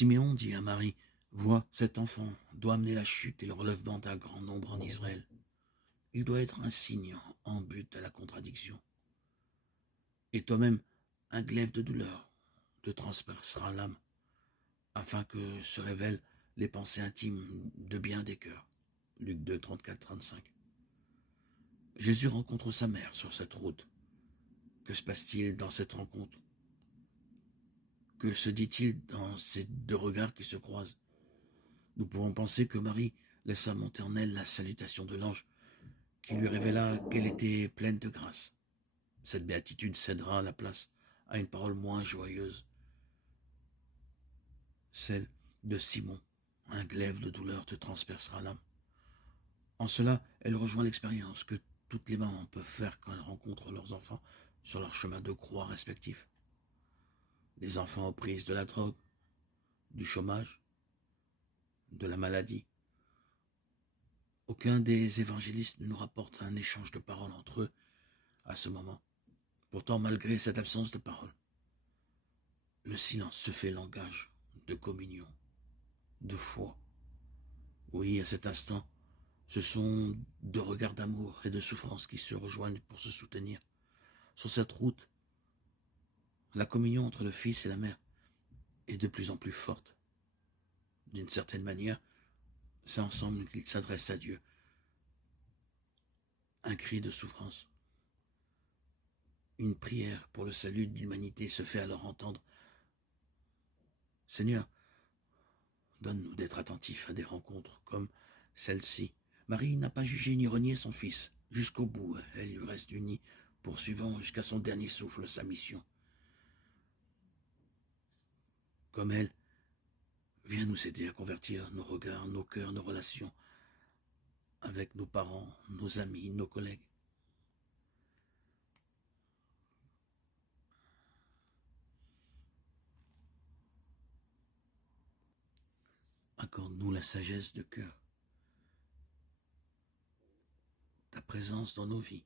Siméon dit à Marie, « Vois, cet enfant doit amener la chute et le relèvement d'un grand nombre en Israël. Il doit être un signe en but à la contradiction. Et toi-même, un glaive de douleur te transpercera l'âme, afin que se révèlent les pensées intimes de bien des cœurs. » Luc 2, 34-35. Jésus rencontre sa mère sur cette route. Que se passe-t-il dans cette rencontre? Que se dit-il dans ces deux regards qui se croisent? Nous pouvons penser que Marie laissa monter en elle la salutation de l'ange qui lui révéla qu'elle était pleine de grâce. Cette béatitude cédera la place à une parole moins joyeuse, celle de Simon. Un glaive de douleur te transpercera l'âme. En cela, elle rejoint l'expérience que toutes les mamans peuvent faire quand elles rencontrent leurs enfants sur leur chemin de croix respectif. Des enfants aux prises de la drogue, du chômage, de la maladie. Aucun des évangélistes ne nous rapporte un échange de paroles entre eux à ce moment. Pourtant, malgré cette absence de paroles, le silence se fait langage de communion, de foi. Oui, à cet instant, ce sont deux regards d'amour et de souffrance qui se rejoignent pour se soutenir. Sur cette route, la communion entre le Fils et la Mère est de plus en plus forte. D'une certaine manière, c'est ensemble qu'ils s'adressent à Dieu. Un cri de souffrance. Une prière pour le salut de l'humanité se fait alors entendre. Seigneur, donne-nous d'être attentifs à des rencontres comme celle-ci. Marie n'a pas jugé ni renié son fils. Jusqu'au bout, elle lui reste unie, poursuivant jusqu'à son dernier souffle sa mission. Comme elle, viens nous aider à convertir nos regards, nos cœurs, nos relations avec nos parents, nos amis, nos collègues. Accorde-nous la sagesse de cœur, ta présence dans nos vies,